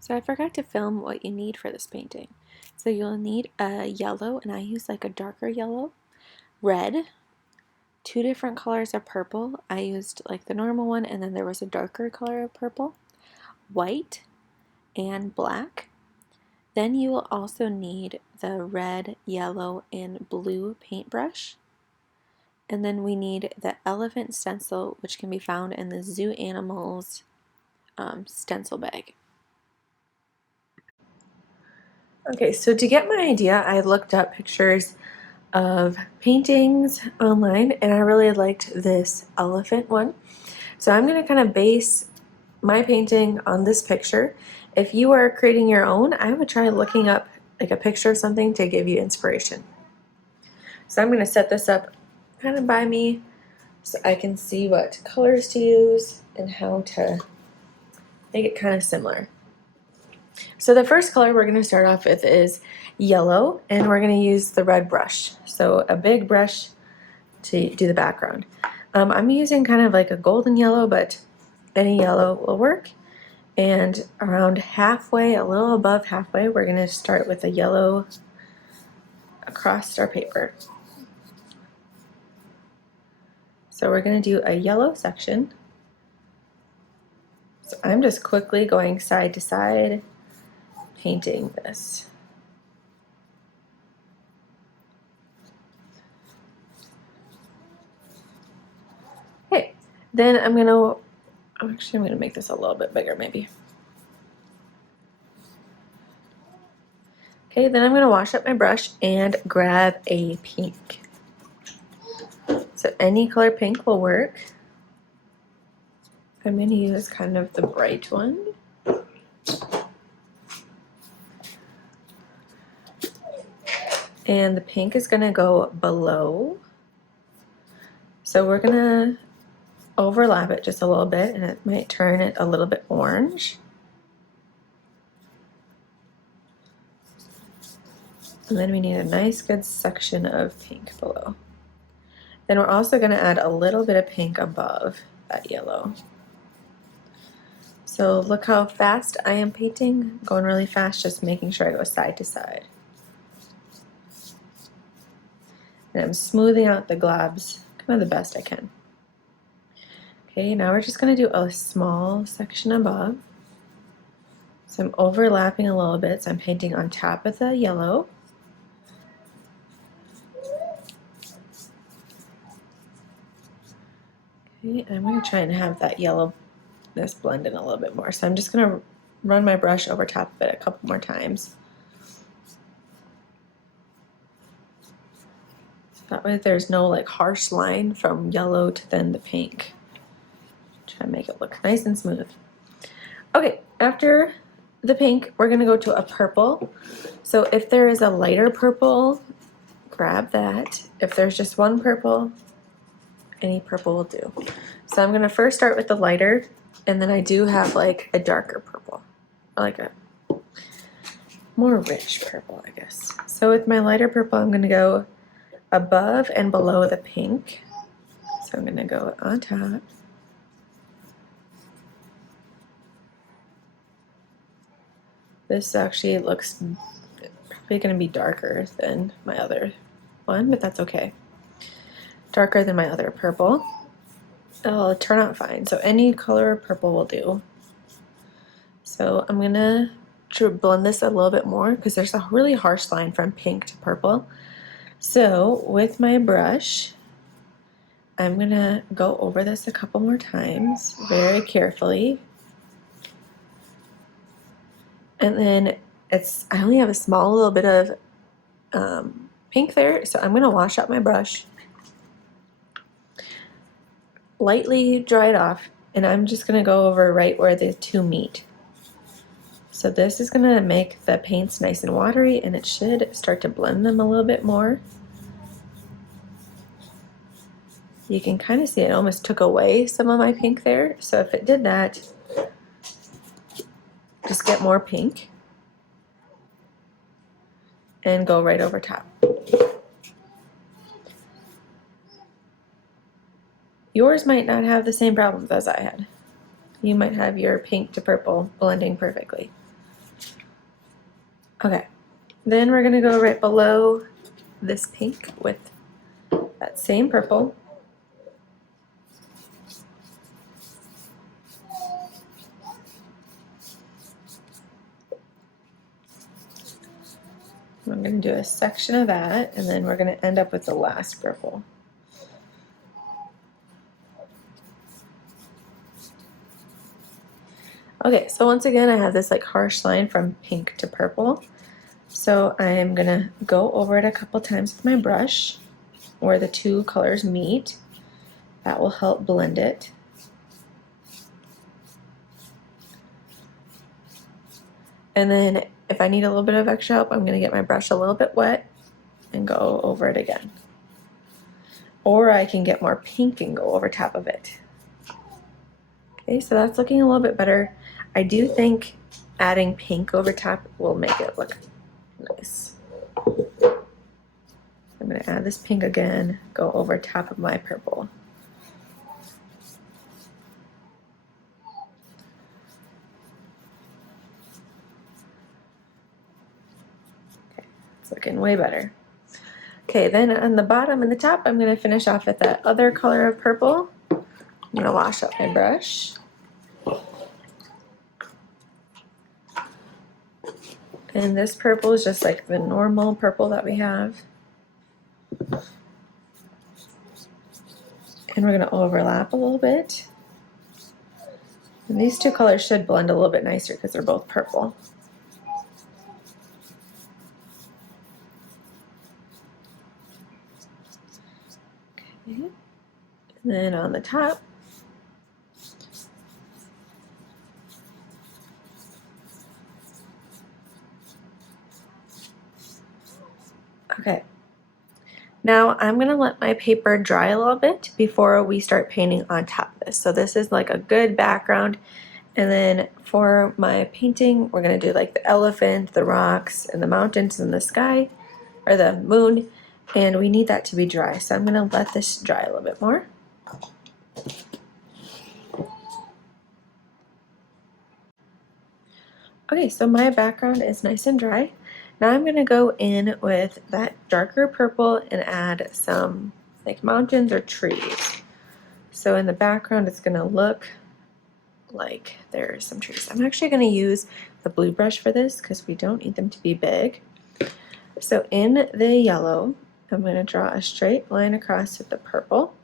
So I forgot to film what you need for this painting. So you'll need a yellow, and I use like a darker yellow, red, two different colors of purple. I used like the normal one, and then there was a darker color of purple, white, and black. Then you will also need the red, yellow, and blue paintbrush. And then we need the elephant stencil, which can be found in the Zoo Animals stencil bag. Okay, so to get my idea, I looked up pictures of paintings online and I really liked this elephant one. So I'm going to kind of base my painting on this picture. If you are creating your own, I would try looking up like a picture of something to give you inspiration. So I'm going to set this up kind of by me so I can see what colors to use and how to make it kind of similar. So the first color we're going to start off with is yellow, and we're going to use the red brush. So a big brush to do the background. I'm using kind of like a golden yellow, but any yellow will work. And around halfway, a little above halfway, we're going to start with a yellow across our paper. So we're going to do a yellow section. So I'm just quickly going side to side, painting this. Okay, then I'm gonna make this a little bit bigger maybe. Okay, then I'm gonna wash up my brush and grab a pink. So any color pink will work. I'm gonna use kind of the bright one. And the pink is gonna go below. So we're gonna overlap it just a little bit, and it might turn it a little bit orange. And then we need a nice good section of pink below. Then we're also gonna add a little bit of pink above that yellow. So look how fast I am painting. I'm going really fast, just making sure I go side to side. And I'm smoothing out the globs kind of the best I can. Okay, now we're just going to do a small section above. So I'm overlapping a little bit, so I'm painting on top of the yellow. Okay, I'm going to try and have that yellow blend in a little bit more. So I'm just going to run my brush over top of it a couple more times. So that way there's no like harsh line from yellow to then the pink. Try and make it look nice and smooth. Okay, after the pink, we're going to go to a purple. So if there is a lighter purple, grab that. If there's just one purple, any purple will do. So I'm going to first start with the lighter, and then I do have like a darker purple, like a more rich purple, I guess. So with my lighter purple, I'm going to go above and below the pink. So I'm going to go on top. This actually looks probably going to be darker than my other one, but that's okay. Darker than my other purple. It'll turn out fine. So any color purple will do. So I'm gonna blend this a little bit more because there's a really harsh line from pink to purple. So with my brush, I'm gonna go over this a couple more times very carefully. And then I only have a small little bit of pink there, so I'm gonna wash up my brush, lightly dry it off, and I'm just gonna go over right where the two meet. So this is gonna make the paints nice and watery, and it should start to blend them a little bit more. You can kind of see it almost took away some of my pink there. So if it did that, just get more pink and go right over top. Yours might not have the same problems as I had. You might have your pink to purple blending perfectly. Okay, then we're gonna go right below this pink with that same purple. I'm going to do a section of that, and then we're going to end up with the last purple. Okay, so once again, I have this like harsh line from pink to purple. So I'm going to go over it a couple times with my brush where the two colors meet. That will help blend it. And then if I need a little bit of extra help, I'm going to get my brush a little bit wet and go over it again. Or I can get more pink and go over top of it. Okay, so that's looking a little bit better. I do think adding pink over top will make it look nice. I'm going to add this pink again, go over top of my purple. Okay, it's looking way better. Okay, then on the bottom and the top, I'm going to finish off with that other color of purple. I'm going to wash up my brush. And this purple is just like the normal purple that we have. And we're going to overlap a little bit. And these two colors should blend a little bit nicer because they're both purple. Okay. And then on the top, okay. Now I'm going to let my paper dry a little bit before we start painting on top of this. So this is like a good background. And then for my painting, we're going to do like the elephant, the rocks, and the mountains and the sky, or the moon. And we need that to be dry. So I'm going to let this dry a little bit more. Okay, so my background is nice and dry. Now I'm going to go in with that darker purple and add some like mountains or trees. So in the background it's going to look like there's some trees. I'm actually going to use the blue brush for this because we don't need them to be big. So in the yellow, I'm going to draw a straight line across with the purple.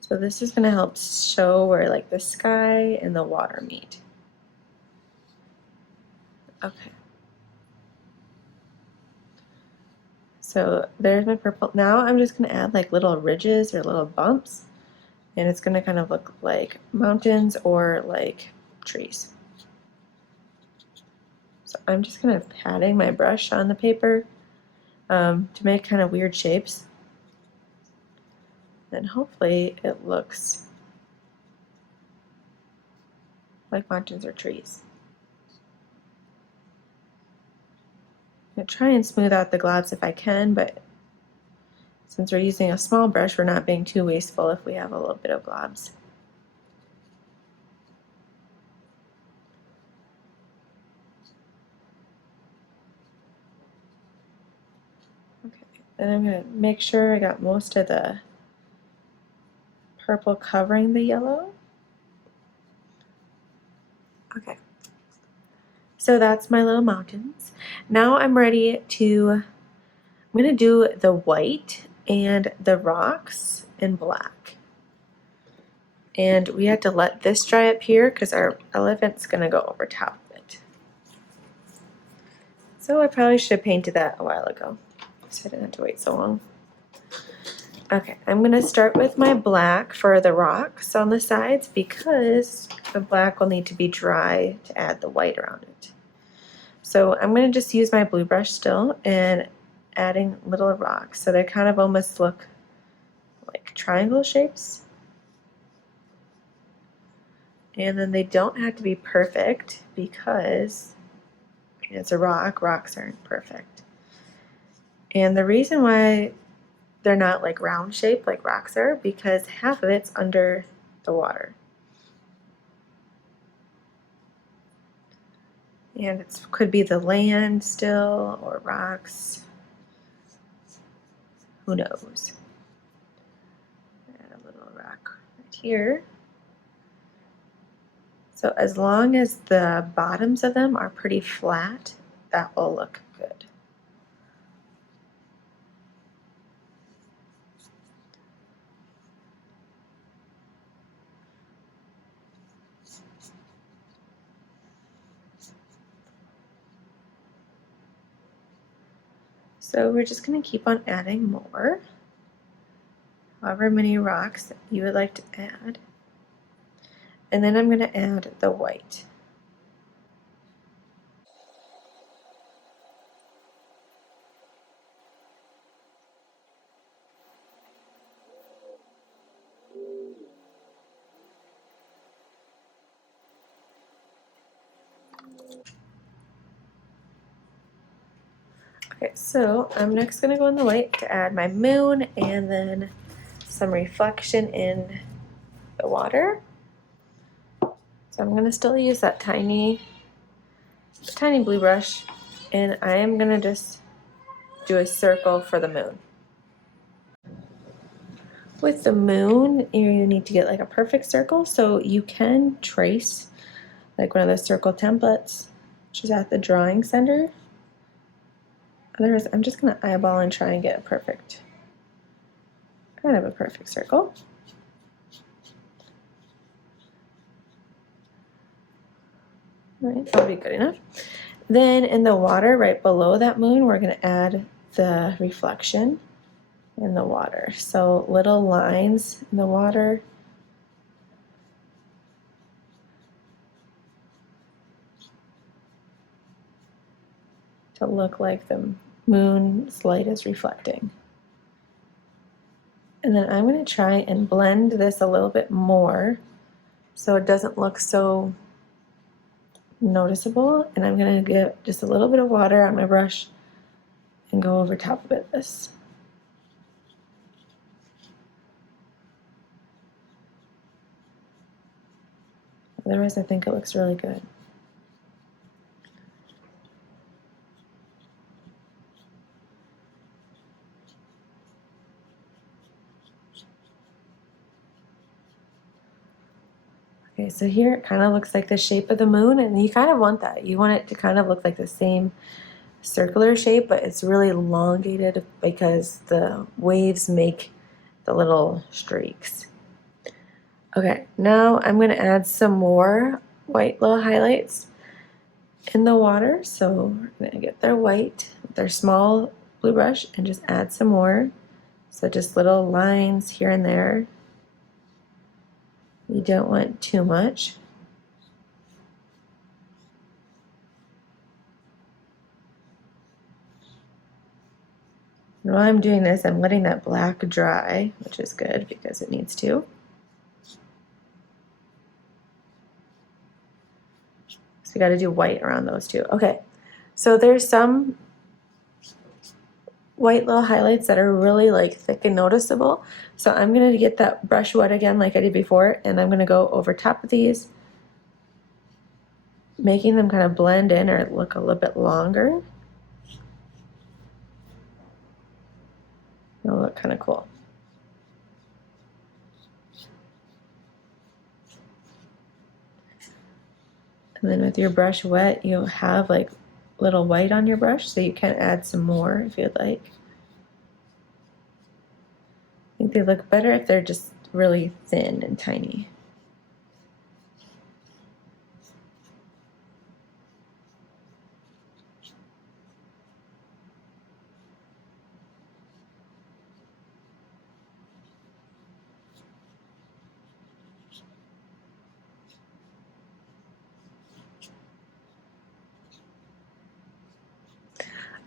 So this is going to help show where like the sky and the water meet. Okay. So there's my purple. Now I'm just going to add like little ridges or little bumps, and it's going to kind of look like mountains or like trees. So I'm just kind of patting my brush on the paper to make kind of weird shapes. Then hopefully it looks like mountains or trees. I'm going to try and smooth out the globs if I can, but since we're using a small brush, we're not being too wasteful if we have a little bit of globs. Okay, and I'm going to make sure I got most of the purple covering the yellow. Okay, so that's my little mountains. Now I'm ready to, I'm going to do the white and the rocks in black. And we have to let this dry up here because our elephant's going to go over top of it. So I probably should have painted that a while ago, so I didn't have to wait so long. Okay, I'm going to start with my black for the rocks on the sides because the black will need to be dry to add the white around it. So I'm going to just use my blue brush still and adding little rocks. So they kind of almost look like triangle shapes. And then they don't have to be perfect because it's a rock. Rocks aren't perfect. And the reason why they're not like round shaped like rocks are because half of it's under the water. And it could be the land still or rocks. Who knows? Add a little rock right here. So as long as the bottoms of them are pretty flat, that will look good. So we're just going to keep on adding more, however many rocks you would like to add. And then I'm going to add the white. Okay, so I'm next going to go in the white to add my moon and then some reflection in the water. So I'm going to still use that tiny blue brush, and I am going to just do a circle for the moon. With the moon, you need to get like a perfect circle, so you can trace like one of those circle templates, which is at the drawing center. Otherwise, I'm just going to eyeball and try and get a perfect, kind of a perfect circle. All right, that'll be good enough. Then in the water right below that moon, we're going to add the reflection in the water. So little lines in the water. To look like the moon's light is reflecting. And then I'm going to try and blend this a little bit more so it doesn't look so noticeable. And I'm going to get just a little bit of water on my brush and go over top of it this. Otherwise, I think it looks really good. Okay, so here it kind of looks like the shape of the moon, and you kind of want that. You want it to kind of look like the same circular shape, but it's really elongated because the waves make the little streaks. Okay, now I'm going to add some more white little highlights in the water. So we're going to get their white with their small blue brush and just add some more. So just little lines here and there. You don't want too much. And while I'm doing this, I'm letting that black dry, which is good because it needs to. So we got to do white around those two. Okay, so there's some white little highlights that are really like thick and noticeable. So I'm going to get that brush wet again like I did before, and I'm going to go over top of these, making them kind of blend in or look a little bit longer. It'll look kind of cool. And then with your brush wet, you'll have like little white on your brush, so you can add some more if you'd like. I think they look better if they're just really thin and tiny.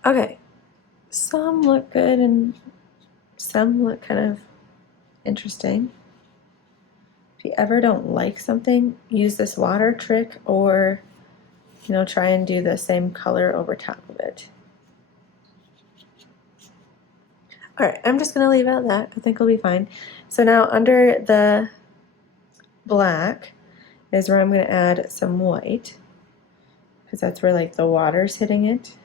Okay, some look good and some look kind of interesting. If you ever don't like something, use this water trick, or try and do the same color over top of it. Alright, I'm just going to leave it at that. I think it'll be fine. So now under the black is where I'm going to add some white, because that's where like the water's hitting it.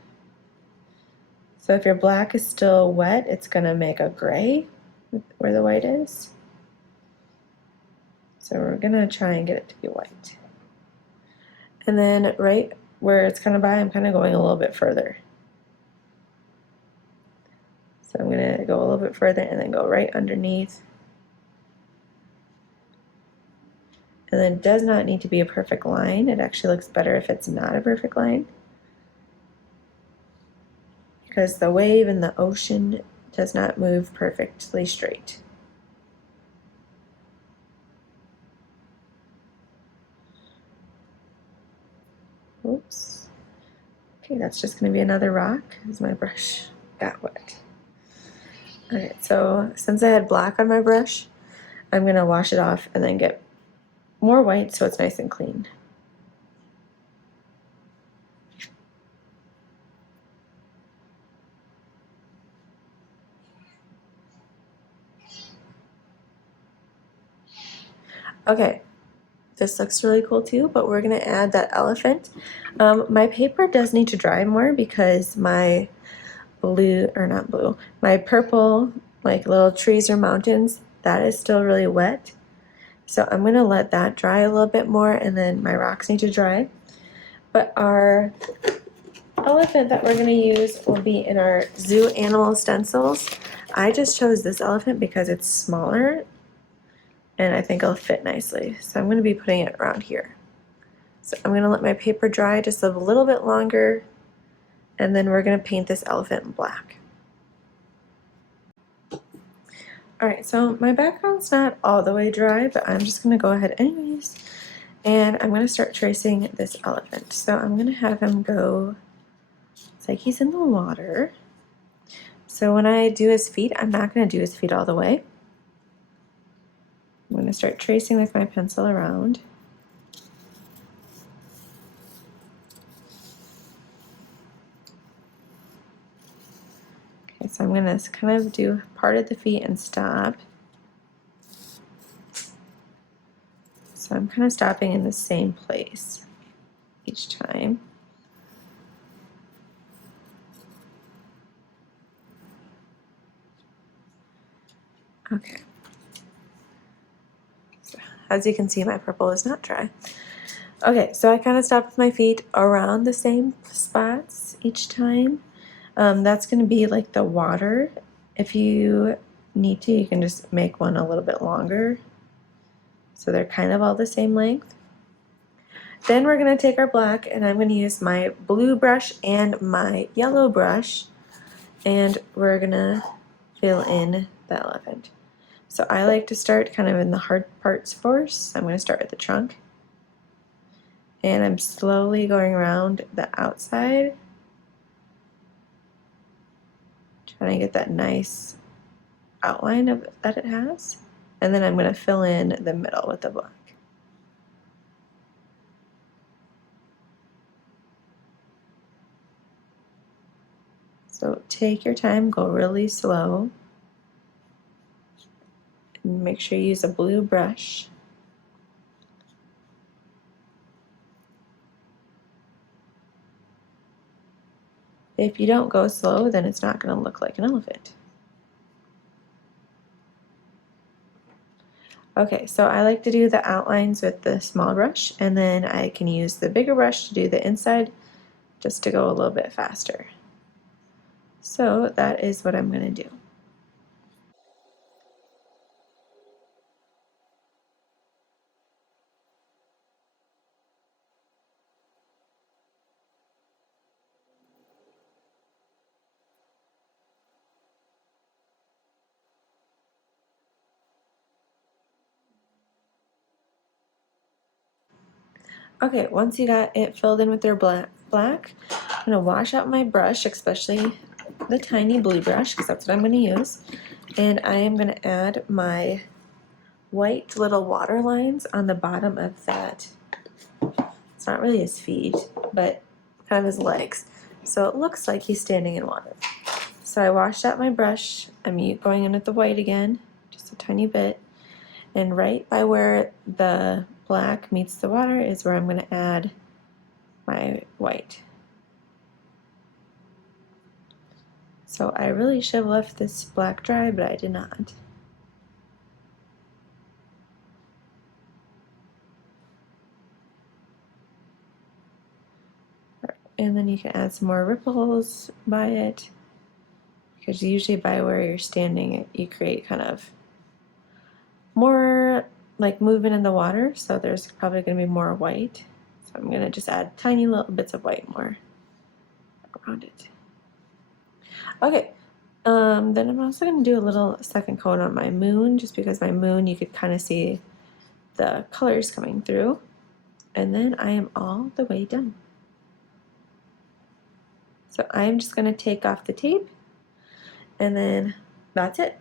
So if your black is still wet, it's going to make a gray where the white is. So we're going to try and get it to be white. And then right where it's kind of by, I'm kind of going a little bit further. So I'm going to go a little bit further and then go right underneath. And then it does not need to be a perfect line. It actually looks better if it's not a perfect line, because the wave in the ocean does not move perfectly straight. Oops. Okay, that's just going to be another rock because my brush got wet. Alright, so since I had black on my brush, I'm going to wash it off and then get more white so it's nice and clean. Okay, this looks really cool too, but we're going to add that elephant. My paper does need to dry more because my my purple, like little trees or mountains, that is still really wet. So I'm going to let that dry a little bit more, and then my rocks need to dry. But our elephant that we're going to use will be in our zoo animal stencils. I just chose this elephant because it's smaller and I think it'll fit nicely. So I'm going to be putting it around here. So I'm going to let my paper dry just a little bit longer, and then we're going to paint this elephant black. Alright, so my background's not all the way dry, but I'm just going to go ahead anyways. And I'm going to start tracing this elephant. So I'm going to have him go, it's like he's in the water. So when I do his feet, I'm not going to do his feet all the way. I'm going to start tracing with my pencil around. Okay, so I'm going to kind of do part of the feet and stop. So I'm kind of stopping in the same place each time. Okay. So as you can see, my purple is not dry. Okay, so I kind of stop with my feet around the same spots each time. That's going to be like the water. If you need to, you can just make one a little bit longer, so they're kind of all the same length. Then we're going to take our black, and I'm going to use my blue brush and my yellow brush, and we're going to fill in the elephant. So I like to start kind of in the hard parts first. I'm going to start with the trunk, and I'm slowly going around the outside, trying to get that nice outline of that it has, and then I'm going to fill in the middle with the black. So take your time, go really slow, and make sure you use a blue brush. If you don't go slow, then it's not going to look like an elephant. Okay, so I like to do the outlines with the small brush, and then I can use the bigger brush to do the inside just to go a little bit faster. So that is what I'm going to do. Okay, once you got it filled in with your black, I'm going to wash out my brush, especially the tiny blue brush, because that's what I'm going to use. And I am going to add my white little water lines on the bottom of that. It's not really his feet, but kind of his legs. So it looks like he's standing in water. so I washed out my brush. I'm going in with the white again, just a tiny bit. And right by where the black meets the water is where I'm going to add my white. So I really should have left this black dry, but I did not. And then you can add some more ripples by it, because usually by where you're standing, you create kind of more like movement in the water, so there's probably going to be more white. So I'm going to just add tiny little bits of white more around it. Okay, then I'm also going to do a little second coat on my moon, just because my moon, you could kind of see the colors coming through. And then I am all the way done. So I'm just going to take off the tape, and then that's it.